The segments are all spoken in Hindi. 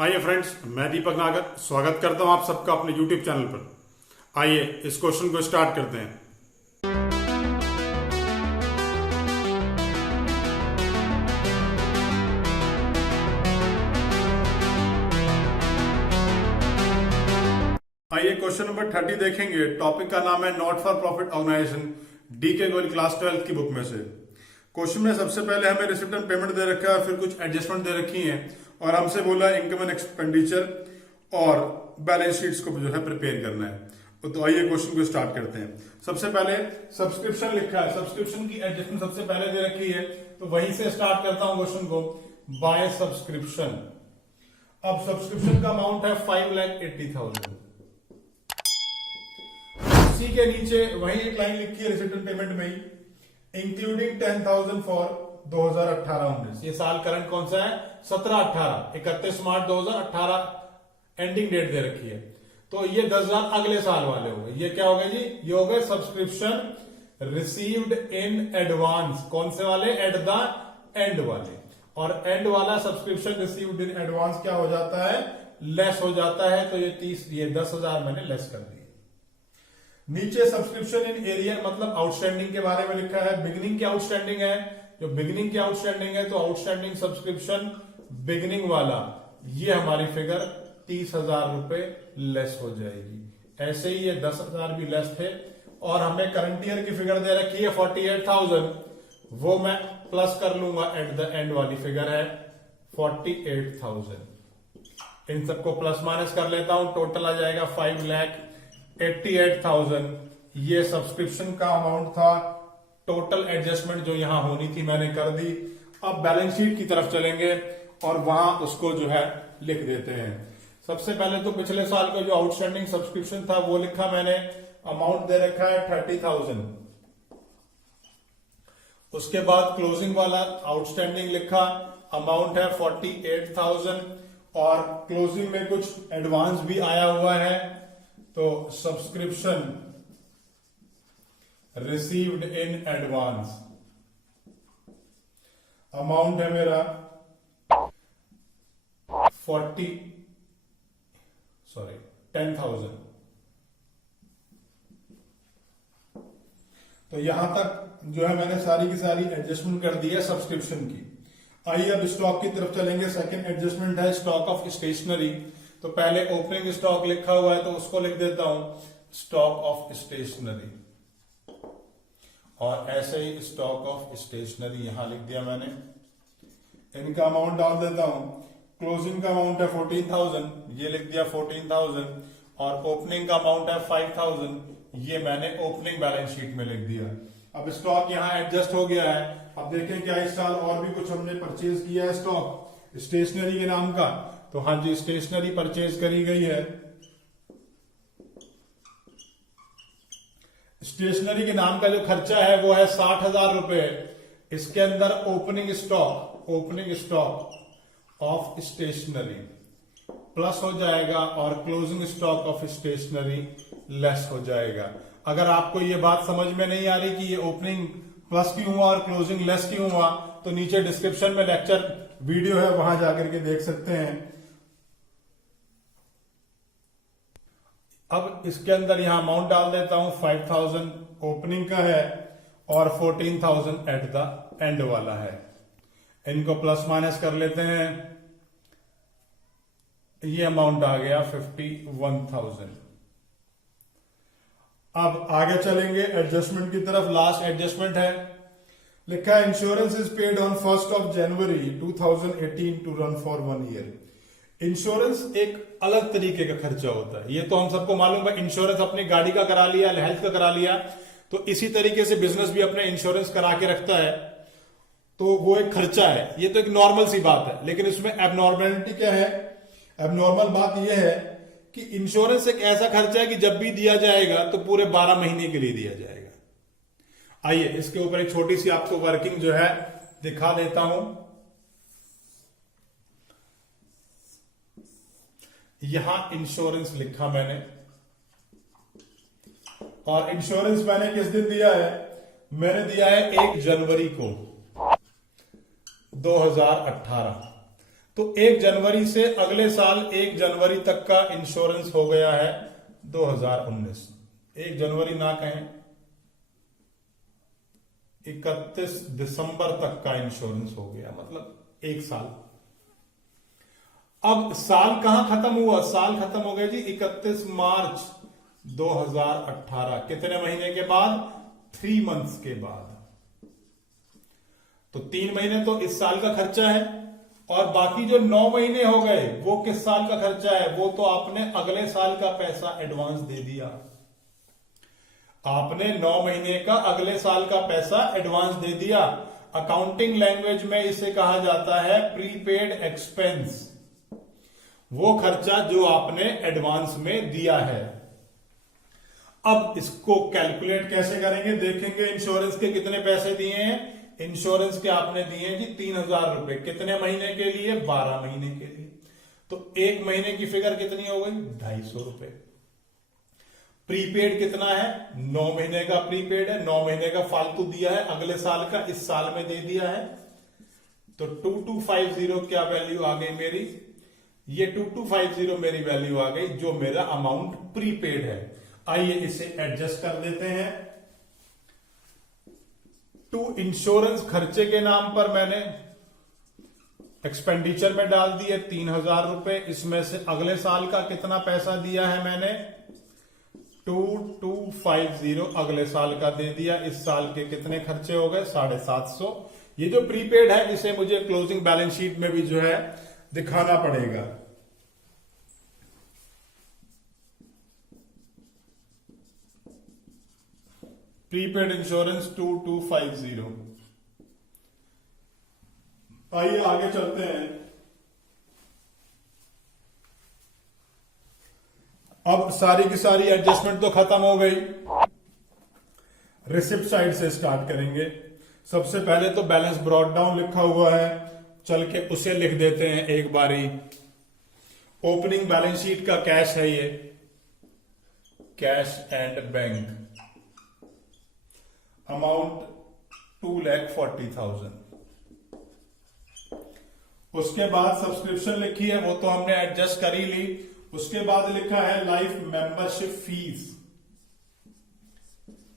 आइए फ्रेंड्स, मैं दीपक नागर स्वागत करता हूं आप सबका अपने YouTube चैनल पर। आइए इस क्वेश्चन को स्टार्ट करते हैं। आइए क्वेश्चन नंबर 30 देखेंगे। टॉपिक का नाम है not for profit organization, DK Goyal class 12 की बुक में से। क्वेश्चन में सबसे पहले हमें रिसिप्ट एंड पेमेंट दे रखा है, फिर कुछ एडजस्टमेंट दे रखी है और हमसे बोला इनकम एंड एक्सपेंडिचर और बैलेंस शीट्स को जो है प्रिपेयर करना है। तो आइए क्वेश्चन को स्टार्ट करते हैं। सबसे पहले सब्सक्रिप्शन लिखा है, सब्सक्रिप्शन की एडजस्टमेंट सबसे पहले दे रखी है, तो वहीं से स्टार्ट करता हूं क्वेश्चन को। बाय सब्सक्रिप्शन, अब सब्सक्रिप्शन का अमाउंट है 5,80,000। उसी के नीचे वही एक लाइन लिखी है रिसिप्ट एंड पेमेंट में ही, इंक्लूडिंग 10,000 फॉर 2018-19। ये साल करंट कौन सा है? 17-18, 31 मार्च 2018 एंडिंग डेट दे रखी है। तो ये 10,000 अगले साल वाले हो गए। ये क्या हो गए जी? ये हो गए सब्सक्रिप्शन रिसीव्ड इन एडवांस। कौन से वाले? एट द एंड वाले। और एंड वाला सब्सक्रिप्शन रिसीव्ड इन एडवांस क्या हो जाता है? लेस हो जाता है। तो ये 10,000 मैंने लेस कर दिए। नीचे सब्सक्रिप्शन इन एरिया मतलब आउटस्टैंडिंग के बारे में लिखा है। बिगिनिंग की आउटस्टैंडिंग है, जो बिगिनिंग की आउटस्टैंडिंग है, तो आउटस्टैंडिंग सब्सक्रिप्शन बिगिनिंग वाला ये हमारी फिगर 30,000 रुपए लेस हो जाएगी। ऐसे ही ये 10,000 भी लेस थे। और हमें करंट ईयर की फिगर दे रखी है 48,000, वो मैं प्लस कर लूंगा। एट द एंड वाली फिगर है 48,000। इन सबको प्लस माइनस कर लेता हूं, टोटल आ जाएगा 5,88,000। ये सब्सक्रिप्शन का अमाउंट था। टोटल एडजस्टमेंट जो यहां होनी थी मैंने कर दी। अब बैलेंस शीट की तरफ चलेंगे और वहां उसको जो है लिख देते हैं। सबसे पहले तो पिछले साल का जो आउटस्टैंडिंग सब्सक्रिप्शन था वो लिखा मैंने, अमाउंट दे रखा है 30,000। उसके बाद क्लोजिंग वाला आउटस्टैंडिंग लिखा, अमाउंट है 48,000 और क्लोजिंग में कुछ एडवांस भी आया हुआ है। तो subscription received in advance amount है मेरा 10,000। तो यहां तक जो है मैंने सारी की सारी एडजस्टमेंट कर दी है सब्सक्रिप्शन की। आइए अब स्टॉक की तरफ चलेंगे। सेकंड एडजस्टमेंट है स्टॉक ऑफ स्टेशनरी। तो पहले ओपनिंग स्टॉक लिखा हुआ है तो उसको लिख देता हूं स्टॉक ऑफ स्टेशनरी, और ऐसे ही स्टॉक ऑफ स्टेशनरी यहां लिख दिया मैंने। इनका अमाउंट डाल देता हूं। क्लोजिंग का अमाउंट है 14,000, ये लिख दिया 14,000, और ओपनिंग का अमाउंट है 5,000, ये मैंने ओपनिंग बैलेंस शीट में लिख दिया। अब स्टॉक यहां एडजस्ट हो गया है। अब देखें क्या इस साल और भी कुछ हमने परचेज किया है स्टॉक स्टेशनरी के नाम का। तो हाँ जी, स्टेशनरी परचेज करी गई है। स्टेशनरी के नाम का जो खर्चा है वो है 60,000 रुपए। इसके अंदर opening stock of stationery plus हो जाएगा और closing stock of stationery less हो जाएगा। अगर आपको ये बात समझ में नहीं आ रही कि ये ओपनिंग प्लस क्यों हुआ और क्लोजिंग लेस क्यों हुआ, तो नीचे डिस्क्रिप्शन में लेक्चर वीडियो है, वहां जाकर के देख सकते हैं। अब इसके अंदर यहां अमाउंट डाल देता हूं, 5,000 ओपनिंग का है और 14,000 एट द एंड वाला है। इनको प्लस माइनस कर लेते हैं। ये अमाउंट आ गया 51,000। अब आगे चलेंगे एडजस्टमेंट की तरफ। लास्ट एडजस्टमेंट है, लिखा है insurance is paid on 1 January 2018 to run for 1 year. Insurance एक अलग तरीके का खर्चा होता है, ये तो हम सबको मालूम है। इंश्योरेंस अपनी गाड़ी का करा लिया, हेल्थ का करा लिया, तो इसी तरीके से बिजनेस भी अपने इंश्योरेंस करा के रखता है। तो वो एक खर्चा है, ये तो एक नॉर्मल सी बात है। लेकिन इसमें एबनॉर्मलिटी क्या है? एबनॉर्मल बात यह है कि इंश्योरेंस एक ऐसा खर्चा है कि जब भी दिया जाएगा तो पूरे 12 महीने के लिए दिया जाएगा। आइए इसके ऊपर एक छोटी सी आपको वर्किंग जो है दिखा देता हूं। यहां इंश्योरेंस लिखा मैंने, और इंश्योरेंस मैंने किस दिन दिया है? मैंने दिया है 1 जनवरी को 2018। तो 1 जनवरी से अगले साल 1 जनवरी तक का इंश्योरेंस हो गया है 2019। 1 जनवरी ना कहें, 31 दिसंबर तक का इंश्योरेंस हो गया, मतलब 1 साल। अब साल कहां खत्म हुआ? साल खत्म हो गया जी 31 मार्च 2018। कितने महीने के बाद? 3 मंथ्स के बाद। तो 3 महीने तो इस साल का खर्चा है, और बाकी जो 9 महीने हो गए वो किस साल का खर्चा है? वो तो आपने अगले साल का पैसा एडवांस दे दिया। आपने 9 महीने का अगले साल का पैसा एडवांस दे दिया। अकाउंटिंग लैंग्वेज में इसे कहा जाता है प्रीपेड एक्सपेंस। वो खर्चा जो आपने एडवांस में दिया है। अब इसको कैलकुलेट कैसे करेंगे? देखेंगे इंश्योरेंस के कितने पैसे दिए हैं। इंश्योरेंस के आपने दिए जी 3000 रुपए। कितने महीने के लिए? 12 महीने के लिए। तो 1 महीने की फिगर कितनी हो गई? 250 रुपए। प्रीपेड कितना है? 9 महीने का प्रीपेड है। 9 महीने का फालतू दिया है, अगले साल का इस साल में दे दिया है। तो 2250 क्या वैल्यू आ गई मेरी? ये 2250 मेरी वैल्यू आ गई, जो मेरा अमाउंट प्रीपेड है। आइए इसे एडजस्ट कर देते हैं। टू इंश्योरेंस खर्चे के नाम पर मैंने एक्सपेंडिचर में डाल दिए 3000 रुपए। इसमें से अगले साल का कितना पैसा दिया है मैंने? 2250 अगले साल का दे दिया। इस साल के कितने खर्चे हो गए? 750। ये जो प्रीपेड है इसे मुझे क्लोजिंग बैलेंस शीट में भी जो है दिखाना पड़ेगा। Prepaid insurance 2250। आइए आगे चलते हैं। अब सारी की सारी एडजस्टमेंट तो खत्म हो गई। रिसिप्ट साइड से स्टार्ट करेंगे। सबसे पहले तो बैलेंस ब्रॉट डाउन लिखा हुआ है, चल के उसे लिख देते हैं एक बारी। ओपनिंग बैलेंस शीट का कैश है ये, कैश एंड बैंक। अमाउंट 2,40,000। उसके बाद सब्सक्रिप्शन लिखी है, वो तो हमने एडजस्ट कर ही ली। उसके बाद लिखा है लाइफ मेंबरशिप फीस।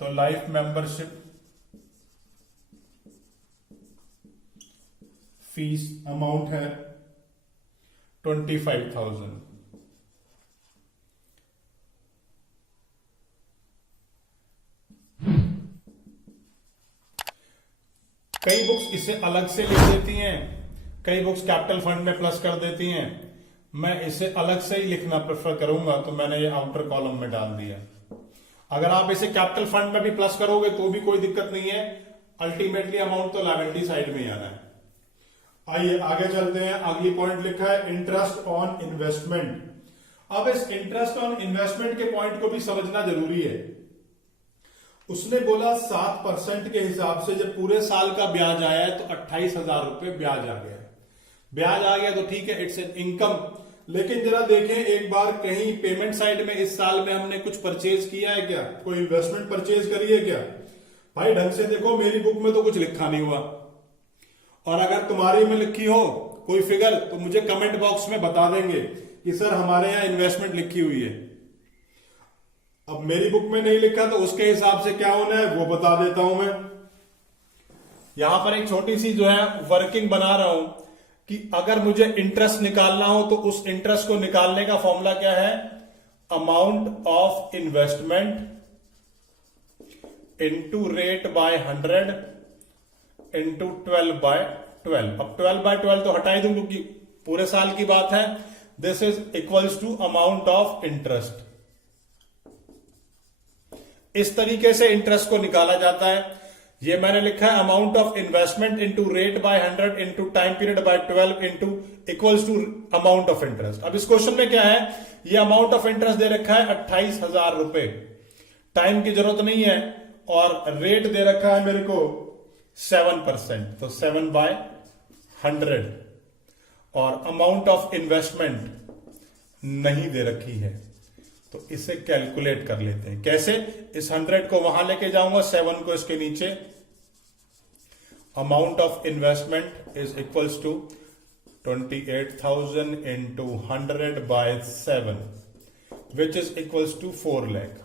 तो लाइफ मेंबरशिप फीस अमाउंट है 25,000। कई बुक्स इसे अलग से लिख देती हैं, कई बुक्स कैपिटल फंड में प्लस कर देती हैं। मैं इसे अलग से ही लिखना प्रेफर करूंगा, तो मैंने ये आउटर कॉलम में डाल दिया। अगर आप इसे कैपिटल फंड में भी प्लस करोगे तो भी कोई दिक्कत नहीं है। अल्टीमेटली अमाउंट तो लायबिलिटी साइड में ही आना है। आइए आगे चलते हैं। अगली पॉइंट लिखा है इंटरेस्ट ऑन इन्वेस्टमेंट। अब इस इंटरेस्ट ऑन इन्वेस्टमेंट के पॉइंट को भी समझना जरूरी है। उसने बोला 7% के हिसाब से जब पूरे साल का ब्याज आया है तो 28,000 रुपए ब्याज आ गया है। ब्याज आ गया तो ठीक है, इट्स एन इनकम। लेकिन जरा देखें एक बार, कहीं पेमेंट साइड में इस साल में हमने कुछ परचेज किया है क्या? कोई इन्वेस्टमेंट परचेज करी है क्या? भाई ढंग से देखो, मेरी बुक में तो कुछ लिखा नहीं हुआ। और अगर तुम्हारी में लिखी हो कोई फिगर तो मुझे कमेंट बॉक्स में बता देंगे कि सर हमारे यहां इन्वेस्टमेंट लिखी हुई है। अब मेरी बुक में नहीं लिखा तो उसके हिसाब से क्या होना है वो बता देता हूं मैं। यहां पर एक छोटी सी जो है वर्किंग बना रहा हूं कि अगर मुझे इंटरेस्ट निकालना हो तो उस इंटरेस्ट को निकालने का फॉर्मूला क्या है? Amount of investment into rate by 100 into 12/12। अब 12/12 तो हटा ही दूं क्योंकि पूरे साल की बात है। This is equals to amount of interest. इस तरीके से इंटरेस्ट को निकाला जाता है। ये मैंने लिखा है amount of investment into rate by 100 into time period by 12 into equals to amount of interest. अब इस क्वेश्चन में क्या है? ये अमाउंट ऑफ इंटरेस्ट दे रखा है 28,000 रुपए। टाइम की जरूरत नहीं है और रेट दे रखा है मेरे को 7%, तो 7/100। और अमाउंट ऑफ इन्वेस्टमेंट नहीं दे रखी है, तो इसे कैलकुलेट कर लेते हैं। कैसे? इस 100 को वहां लेके जाऊंगा, 7 को इसके नीचे। Amount of investment is equals to 28,000 into 100/7 which is equals to 4 lakh.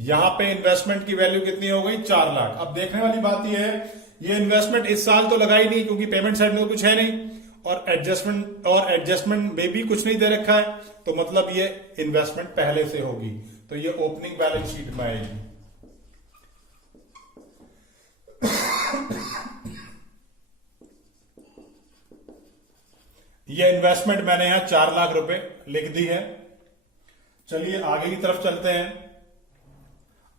यहां पे इन्वेस्टमेंट की वैल्यू कितनी हो गई? 4 लाख। अब देखने वाली बात यह है, ये इन्वेस्टमेंट इस साल तो लगाई नहीं क्योंकि पेमेंट साइड में कुछ है नहीं, और एडजस्टमेंट में भी कुछ नहीं दे रखा है, तो मतलब ये इन्वेस्टमेंट पहले से होगी, तो ये ओपनिंग बैलेंस शीट में आएगी। ये इन्वेस्टमेंट मैंने यहां 4 लाख रुपए लिख दी है। चलिए आगे की तरफ चलते हैं।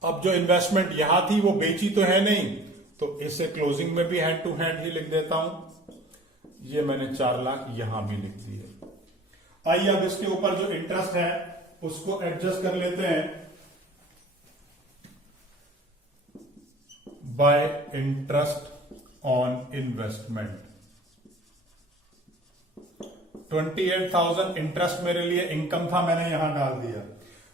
अब जो इन्वेस्टमेंट यहां थी वो बेची तो है नहीं, तो इसे क्लोजिंग में भी हैंड टू हैंड ही लिख देता हूं। ये मैंने 4 लाख यहां भी लिख दी है। आइए अब इसके ऊपर जो इंटरेस्ट है उसको एडजस्ट कर लेते हैं bye interest on investment. 28,000 interest मेरे लिए इनकम था, मैंने यहां डाल दिया।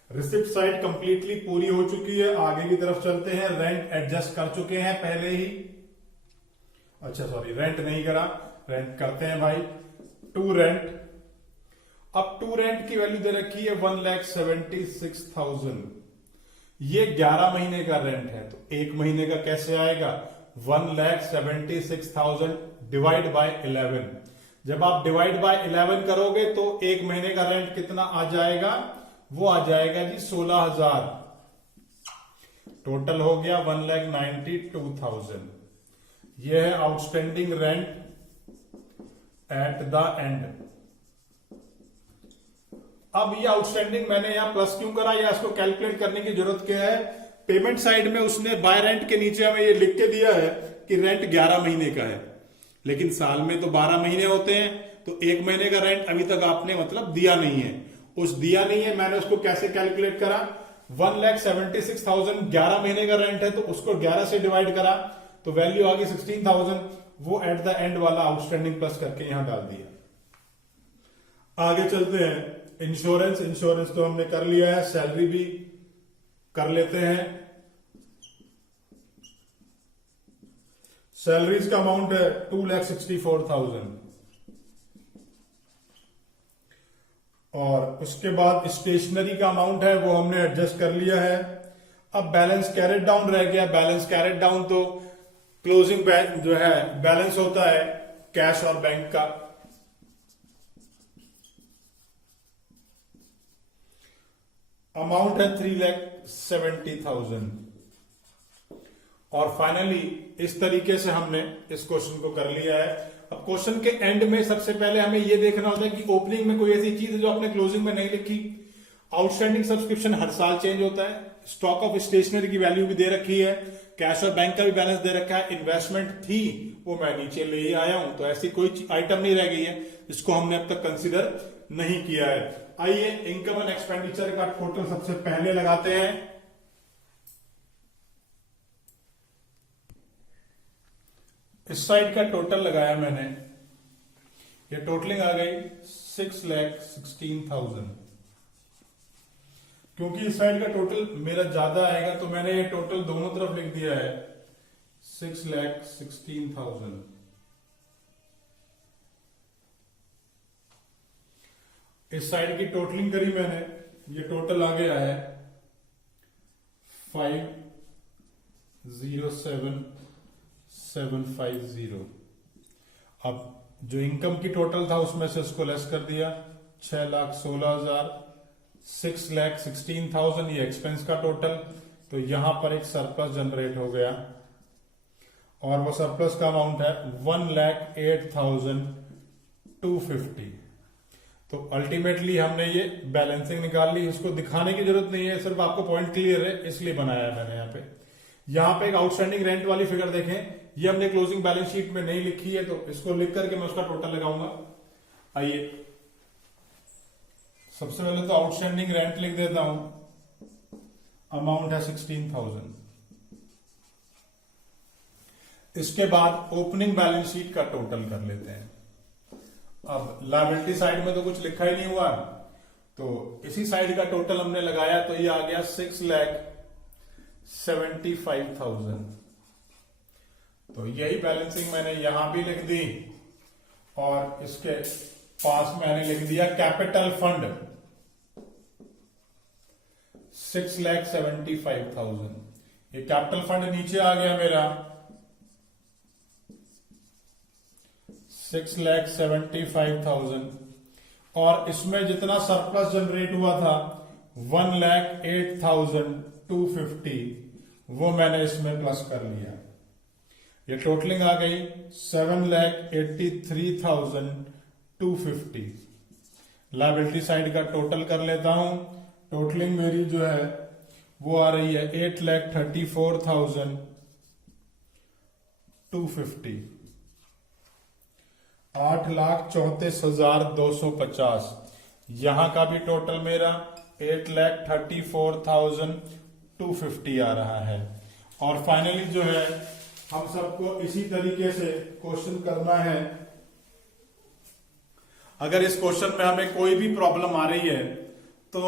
रिसिप्ट साइड कंप्लीटली पूरी हो चुकी है। आगे की तरफ चलते हैं। रेंट एडजस्ट कर चुके हैं पहले ही, अच्छा सॉरी रेंट नहीं करा, रेंट करते हैं भाई। टू रेंट, अब टू रेंट की वैल्यू दे रखी है 1,76,000। ये 11 महीने का रेंट है, तो एक महीने का कैसे आएगा? 1,76,000 डिवाइड बाय 11। जब आप डिवाइड बाय 11 करोगे तो एक महीने का रेंट कितना आ जाएगा? वो आ जाएगा जी 16,000। टोटल हो गया 1,92,000। यह है outstanding rent at the end. अब ये आउटस्टैंडिंग मैंने यहां प्लस क्यों करा, या इसको कैलकुलेट करने की जरूरत क्या है? पेमेंट साइड में उसने बाय रेंट के नीचे हमें ये लिख के दिया है कि रेंट 11 महीने का है, लेकिन साल में तो 12 महीने होते हैं, तो एक महीने का रेंट अभी तक आपने मतलब दिया नहीं है। उस दिया नहीं है, मैंने उसको कैसे कैलकुलेट करा? 1,76,000 11 महीने का रेंट है, तो उसको 11 से डिवाइड करा तो वैल्यू आ गई 16,000। वो एट द एंड वाला आउटस्टैंडिंग प्लस करके यहां डाल दिया। आगे चलते हैं। इंश्योरेंस तो हमने कर लिया है, सैलरी भी कर लेते हैं। सैलरीज का अमाउंट है 2,64,000, और उसके बाद स्टेशनरी का अमाउंट है वो हमने एडजस्ट कर लिया है। अब बैलेंस कैरेट डाउन रह गया। बैलेंस कैरेट डाउन तो क्लोजिंग जो है बैलेंस होता है कैश और बैंक का। अमाउंट है 3,70,000। और फाइनली इस तरीके से हमने इस क्वेश्चन को कर लिया है। अब क्वेश्चन के एंड में सबसे पहले हमें यह देखना होता है कि ओपनिंग में कोई ऐसी चीज है जो आपने क्लोजिंग में नहीं लिखी। आउटस्टैंडिंग सब्सक्रिप्शन हर साल चेंज होता है। स्टॉक ऑफ स्टेशनरी की वैल्यू भी दे रखी है, कैश और बैंक का भी बैलेंस दे रखा है। इन्वेस्टमेंट थी वो मैं नीचे ले ही आया हूं, तो ऐसी कोई आइटम नहीं रह गई है जिसको हमने अब तक कंसिडर नहीं किया है। आइए इनकम एंड एक्सपेंडिचर का टोटल सबसे पहले लगाते हैं। इस साइड का टोटल लगाया मैंने, ये टोटलिंग आ गई 6,16,000। क्योंकि इस साइड का टोटल मेरा ज्यादा आएगा तो मैंने ये टोटल दोनों तरफ लिख दिया है 6,16,000। इस साइड की टोटलिंग करी मैंने, ये टोटल आ गया है 5,07,750। अब जो इनकम की टोटल था उसमें से उसको लेस कर दिया 6,16,000। 6,16,000 ये एक्सपेंस का टोटल, तो यहां पर एक सरप्लस जनरेट हो गया, और वो सरप्लस का अमाउंट है 1,08,250। तो अल्टीमेटली हमने ये बैलेंसिंग निकाल ली। इसको दिखाने की जरूरत नहीं है, सिर्फ आपको पॉइंट क्लियर है इसलिए बनाया है मैंने। यहां पे एक आउटस्टैंडिंग रेंट वाली फिगर देखें, ये हमने क्लोजिंग बैलेंस शीट में नहीं लिखी है, तो इसको लिख करके मैं उसका टोटल लगाऊंगा। आइए सबसे पहले तो आउटस्टैंडिंग रेंट लिख देता हूं, अमाउंट है 16,000। इसके बाद ओपनिंग बैलेंस शीट का टोटल कर लेते हैं। अब लायबिलिटी साइड में तो कुछ लिखा ही नहीं हुआ, तो इसी साइड का टोटल हमने लगाया, तो ये आ गया 6,75,000। तो यही बैलेंसिंग मैंने यहां भी लिख दी, और इसके पास मैंने लिख दिया कैपिटल फंड 6,75,000। ये कैपिटल फंड नीचे आ गया मेरा 6,75,000 और इसमें जितना सरप्लस जनरेट हुआ था 1,08,250 वो मैंने इसमें प्लस कर लिया। ये टोटलिंग आ गई 7,83,250। लायबिलिटी साइड का टोटल कर लेता हूं। टोटलिंग मेरी जो है वो आ रही है 8,34,250। 8,34,250। यहां का भी टोटल मेरा 8,34,250 आ रहा है। और फाइनली जो है हम सबको इसी तरीके से क्वेश्चन करना है। अगर इस क्वेश्चन में हमें कोई भी प्रॉब्लम आ रही है तो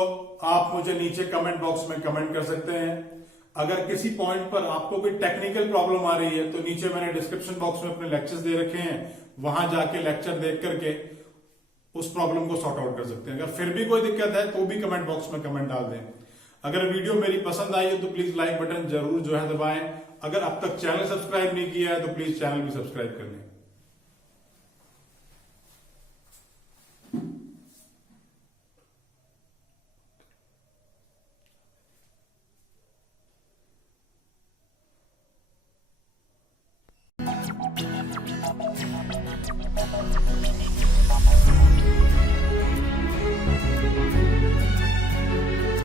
आप मुझे नीचे कमेंट बॉक्स में कमेंट कर सकते हैं। अगर किसी पॉइंट पर आपको कोई टेक्निकल प्रॉब्लम आ रही है तो नीचे मैंने डिस्क्रिप्शन बॉक्स में अपने लेक्चर्स दे रखे हैं, वहां जाके लेक्चर देख करके उस प्रॉब्लम को सॉर्ट आउट कर सकते हैं। अगर फिर भी कोई दिक्कत है तो भी कमेंट बॉक्स में कमेंट डाल दें। अगर वीडियो मेरी पसंद आई है तो प्लीज लाइक बटन जरूर जो है दबाएं। अगर अब तक चैनल सब्सक्राइब नहीं किया है तो प्लीज चैनल भी सब्सक्राइब कर लें।